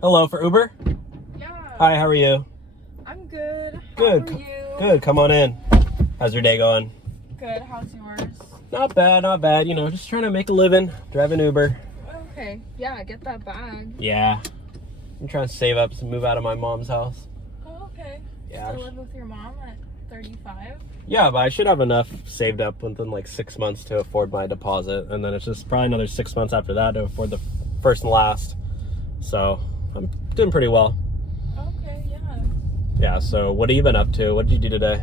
Hello, for Uber? Yeah. Hi, how are you? I'm good. Good. How are you? Good, come on in. How's your day going? Good. How's yours? Not bad, not bad. You know, just trying to make a living, driving Uber. Okay. Yeah, get that bag. Yeah. I'm trying to save up to move out of my mom's house. Oh, okay. Yeah. Still live with your mom at 35? Yeah, but I should have enough saved up within like 6 months to afford my deposit. And then it's just probably another 6 months after that to afford the first and last. So I'm doing pretty well. Okay, yeah. Yeah, so what have you been up to? What did you do today?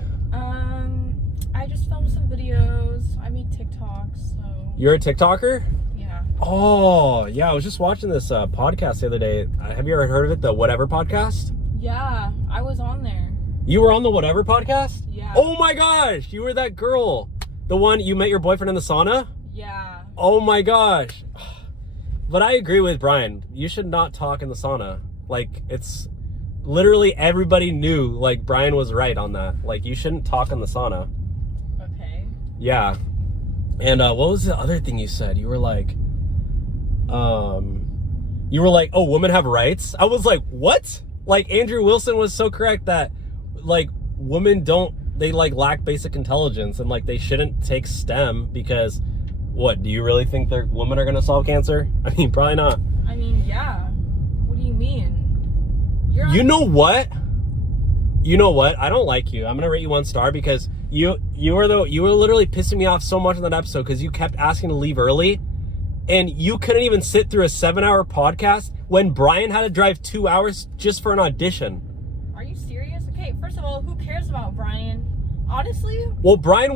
I just filmed some videos. I made TikToks, so... You're a TikToker? Yeah. Oh, yeah, I was just watching this podcast the other day. Have you ever heard of it, the Whatever podcast? Yeah, I was on there. You were on the Whatever podcast? Yeah. Oh my gosh, you were that girl. The one you met your boyfriend in the sauna? Yeah. Oh my gosh. But I agree with Brian. You should not talk in the sauna. Like, it's literally everybody knew, like, Brian was right on that. Like, you shouldn't talk in the sauna. Okay. Yeah. And what was the other thing you said? You were like, oh, women have rights? I was like, what? Like, Andrew Wilson was so correct that, like, women they, like, lack basic intelligence and, like, they shouldn't take STEM because, what, do you really think women are going to solve cancer? I mean, probably not. I mean, yeah. What do you mean? You know what? You know what? I don't like you. I'm going to rate you 1 star because you were literally pissing me off so much in that episode because you kept asking to leave early and you couldn't even sit through a 7-hour podcast when Brian had to drive 2 hours just for an audition. Are you serious? Okay, first of all, who cares about Brian? Honestly? Well, Brian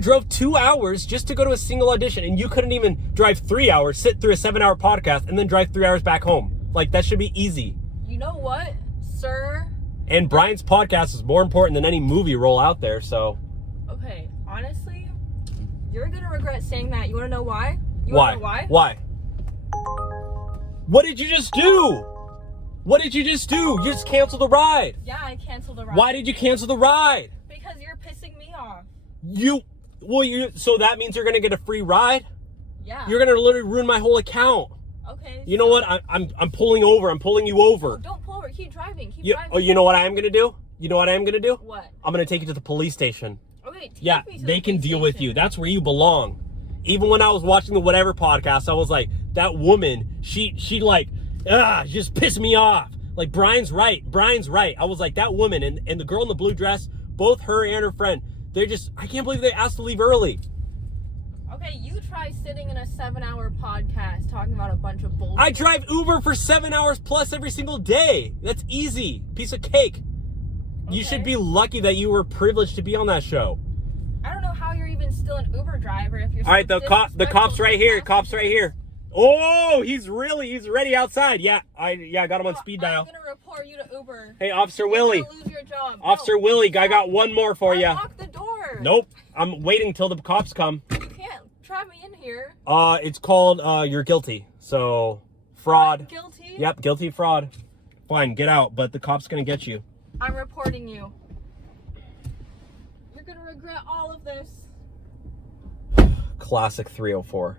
drove 2 hours just to go to a single audition, and you couldn't even drive 3 hours, sit through a 7-hour podcast, and then drive 3 hours back home. Like, that should be easy. You know what, sir? And Brian's podcast is more important than any movie role out there, so. Okay, honestly, you're gonna regret saying that. You wanna know why? Why? Why? What did you just do? What did you just do? You just canceled the ride. Yeah, I canceled the ride. Why did you cancel the ride? Because you're pissing me off. So that means you're gonna get a free ride? Yeah. You're gonna literally ruin my whole account. Okay. You know what? I'm pulling over. I'm pulling you over. Don't pull over. Keep driving. Keep driving. Oh, you know what I am gonna do? You know what I am gonna do? What? I'm gonna take you to the police station. Okay. Yeah, they can deal with you. That's where you belong. Even when I was watching the Whatever podcast, I was like, that woman, she just pissed me off. Like, Brian's right. I was like, that woman and the girl in the blue dress, both her and her friend, I can't believe they asked to leave early. Okay, you try sitting in a 7-hour podcast talking about a bunch of bullshit. I drive Uber for 7 hours plus every single day. That's easy. Piece of cake. Okay. You should be lucky that you were privileged to be on that show. I don't know how you're even still an Uber driver if you're all right, the cop's right here. Cop's right here. Oh, he's ready outside. Yeah, I got him on speed dial. I'm gonna report you to Uber. Hey, Officer Willie. You're gonna lose your job. Officer Willie, I got one more for you. Lock the door. Nope, I'm waiting till the cops come. You can't trap me in here. It's called you're guilty. So fraud. I'm guilty? Yep, guilty fraud. Fine, get out. But the cop's gonna get you. I'm reporting you. You're gonna regret all of this. Classic 304.